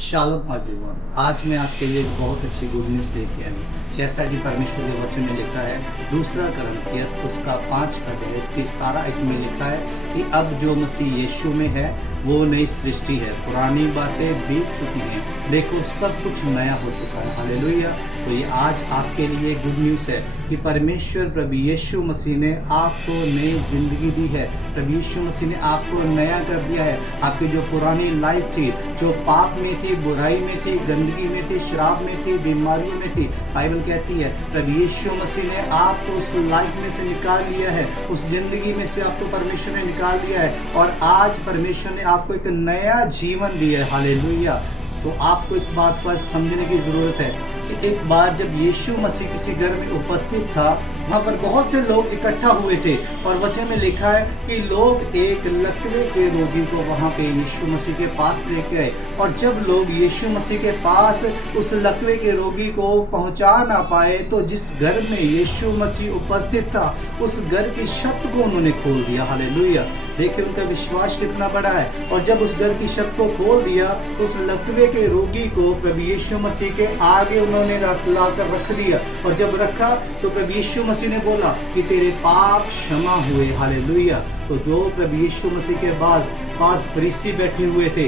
Shalom everyone. आज मैं आपके लिए बहुत अच्छी गुड न्यूज़ लेके आई हूँ। जैसा कि परमेश्वर के वचन में लिखा है, दूसरा कुरिन्थियस उसका 5 अध्याय उसकी 17 में लिखा है कि अब जो मसीह यीशु में है वो नई सृष्टि है, पुरानी बातें बीत चुकी हैं, देखो सब कुछ नया हो चुका है। हालेलुया। तो ये आज आपके लिए गुड न्यूज़ है कि परमेश्वर प्रभु यीशु मसीह ने आपको नई जिंदगी दी है। प्रभु यीशु मसीह ने आपको नया कर दिया है। आपकी जो पुरानी लाइफ थी, जो पाप में थी, बुराई में थी, गंदगी में थी, शराब में थी, बीमारियों में थी, बाइबल कहती है प्रभु यीशु मसीह ने आपको उस लाइफ में से निकाल लिया है, उस जिंदगी में से आपको परमेश्वर ने निकाल लिया है और आज परमेश्वर ने आपको एक नया जीवन दिया है। हालेलुया। तो आपको इस बात पर समझने की ज़रूरत है कि एक बार जब यीशु मसीह किसी घर में उपस्थित था, वहाँ पर बहुत से लोग इकट्ठा हुए थे और वचन में लिखा है कि लोग एक लकवे के रोगी को वहाँ पे यीशु मसीह के पास लेके आए और जब लोग यीशु मसीह के पास उस लकवे के रोगी को पहुँचा ना पाए तो जिस घर में यीशु मसीह उपस्थित था उस घर की छत को उन्होंने खोल दिया। हालेलुया। देखिए उनका विश्वास कितना बड़ा है। और जब उस घर की छत को खोल दिया तो उस लकवे के रोगी को प्रभु यीशु मसीह के आगे उन्होंने लाकर रख दिया और जब रखा तो प्रभु यीशु मसीह ने बोला कि तेरे पाप क्षमा हुए। हालेलुया। तो जो प्रभु यीशु मसीह के पास फरीसी बैठे हुए थे,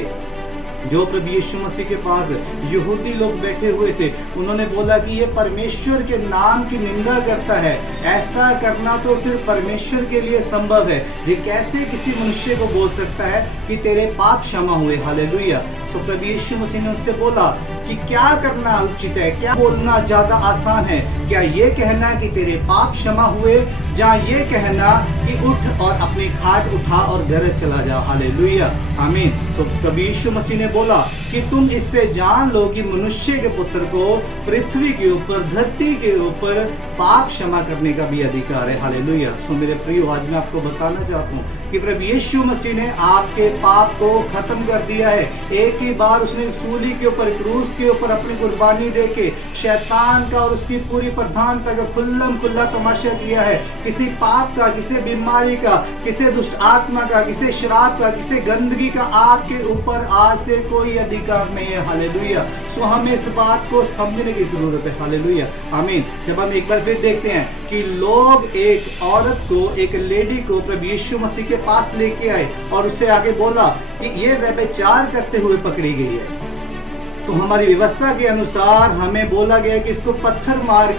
जो प्रभु यीशु मसीह के पास यहूदी लोग बैठे हुए थे, उन्होंने बोला कि ये परमेश्वर के नाम की निंदा करता है, ऐसा करना तो सिर्फ परमेश्वर के लिए संभव है, ये कैसे किसी मनुष्य को बोल सकता है कि तेरे पाप क्षमा हुए। हालेलुया। सो प्रभु यीशु मसीह ने उससे बोला कि क्या करना उचित है, क्या बोलना ज्यादा आसान है, क्या ये कहना कि तेरे पाप क्षमा हुए या ये कहना कि उठ और अपनी खाट उठा और घर चला जा। हालेलुया। आमीन। तो प्रभु यीशु मसीह ने बोला कि तुम इससे जान लो कि मनुष्य के पुत्र को पृथ्वी के ऊपर, धरती के ऊपर पाप क्षमा करने का भी अधिकार है। हालेलुया। सो मेरे प्रियो, आज मैं आपको बताना चाहता हूँ कि प्रभु यीशु मसीह ने आपके पाप को खत्म कर दिया है। एक ही बार उसने सूली के ऊपर, क्रूस के ऊपर अपनी कुर्बानी देके शैतान का और उसकी पूरी प्रधानता का खुल्लम खुल्ला तमाशा किया है। किसी पाप का, किसी बीमारी का, किसी दुष्ट आत्मा का, किसी शराब का, किसी गंदगी का आपके ऊपर आज से कोई अधिकार नहीं है। हालेलुया। सो हमें इस बात को समझने की जरूरत है। हालेलुया। आमीन। जब हम एक बार फिर देखते हैं कि लोग एक औरत को, एक लेडी को प्रभु यीशु मसीह के पास लेके आए और उससे आगे बोला कि ये व्यभिचार करते हुए पकड़ी गई है। तो हमारी व्यवस्था के अनुसार हमें बोला गया कि इसको पत्थर मार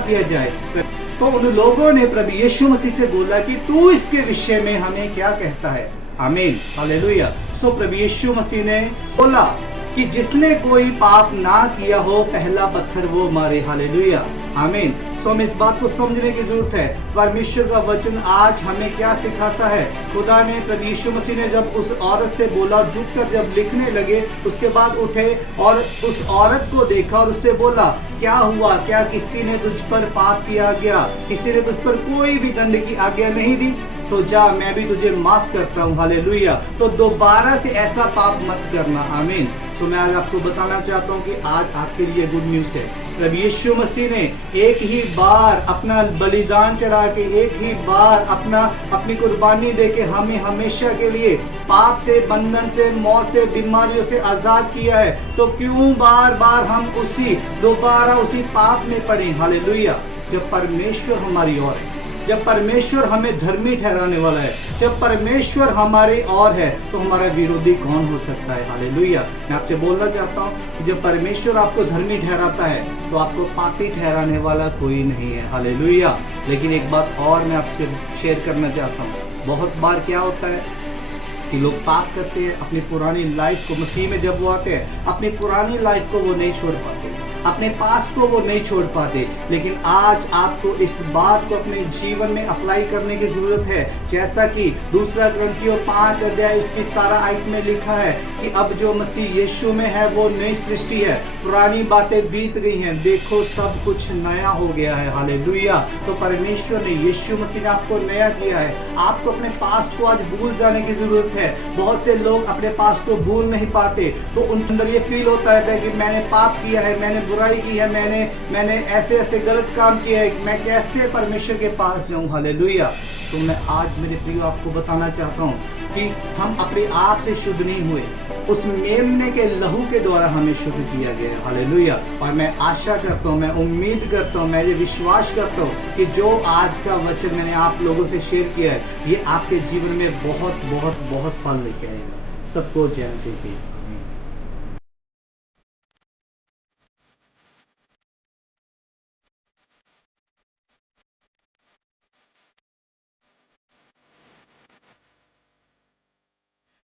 दिया जाए। तो उन लोगों ने प्रभु यीशु मसीह से बोला कि तू इसके विषय में हमें क्या कहता है। आमीन। हालेलुया। सो प्रभु यीशु मसीह ने बोला कि जिसने कोई पाप ना किया हो पहला पत्थर वो मारे। हालेलुया। आमीन। सो हमें इस बात को समझने की जरूरत है। परमेश्वर का वचन आज हमें क्या सिखाता है। खुदा ने, प्रभु यीशु मसीह ने जब उस औरत से बोला, झुककर जब लिखने लगे, उसके बाद उठे और उस औरत को देखा और उससे बोला क्या हुआ, क्या किसी ने तुझ पर पाप किया गया, किसी ने तुझ पर कोई भी दंड की आज्ञा नहीं दी, तो जा, मैं भी तुझे माफ करता हूँ। हालेलुया। तो दोबारा से ऐसा पाप मत करना। आमीन। तो मैं आज आपको बताना चाहता हूँ कि आज आपके लिए गुड न्यूज़ है। प्रभु यीशु मसीह ने एक ही बार अपना बलिदान चढ़ा के, एक ही बार अपनी कुर्बानी देके हमें हमेशा के लिए पाप से, बंधन से, मौत से, बीमारियों से आजाद किया है। तो क्यों बार बार हम दोबारा उसी पाप में पड़े। हालेलुया। जब परमेश्वर हमारी ओर है, जब परमेश्वर हमें धर्मी ठहराने वाला है, जब परमेश्वर हमारे और है, तो हमारा विरोधी कौन हो सकता है। हालेलुया। मैं आपसे बोलना चाहता हूँ कि जब परमेश्वर आपको धर्मी ठहराता है तो आपको पापी ठहराने वाला कोई नहीं है। हालेलुया। लेकिन एक बात और मैं आपसे शेयर करना चाहता हूँ। बहुत बार क्या होता है कि लोग पाप करते हैं, अपनी पुरानी लाइफ को, मसीह में जब वो आते हैं अपनी पुरानी लाइफ को वो नहीं छोड़ पाते, अपने पास्ट को वो नहीं छोड़ पाते। लेकिन आज आपको इस बात को अपने जीवन में अप्लाई करने की जरूरत है। जैसा कि दूसरा कुरिन्थियों 5 अध्याय उसकी 17 में लिखा है कि अब जो मसीह यीशु में है वो नई सृष्टि है, पुरानी बातें बीत गई हैं, देखो सब कुछ नया हो गया है। हालेलुया। तो परमेश्वर ने, यीशु मसीह ने आपको नया किया है। आपको अपने पास्ट को आज भूल जाने की जरूरत है। बहुत से लोग अपने पास्ट को भूल नहीं पाते, तो उन अंदर ये फील होता रहता है कि मैंने पाप किया है, मैंने बुराई की है, मैंने ऐसे गलत काम किए हैं, मैं कैसे परमेश्वर के पास जाऊं। हालेलुया। तो मैं आज मेरे प्रियो आपको बताना चाहता हूं कि हम अपने आप से शुद्ध नहीं हुए, उस मेमने के लहू के द्वारा हमें शुद्ध किया गया है। हालेलुया। और मैं आशा करता हूँ, मैं उम्मीद करता हूँ, मैं ये विश्वास करता हूँ कि जो आज का वचन मैंने आप लोगों से शेयर किया है, ये आपके जीवन में बहुत बहुत बहुत फल लेके आएगा। सबको जय मसीह की।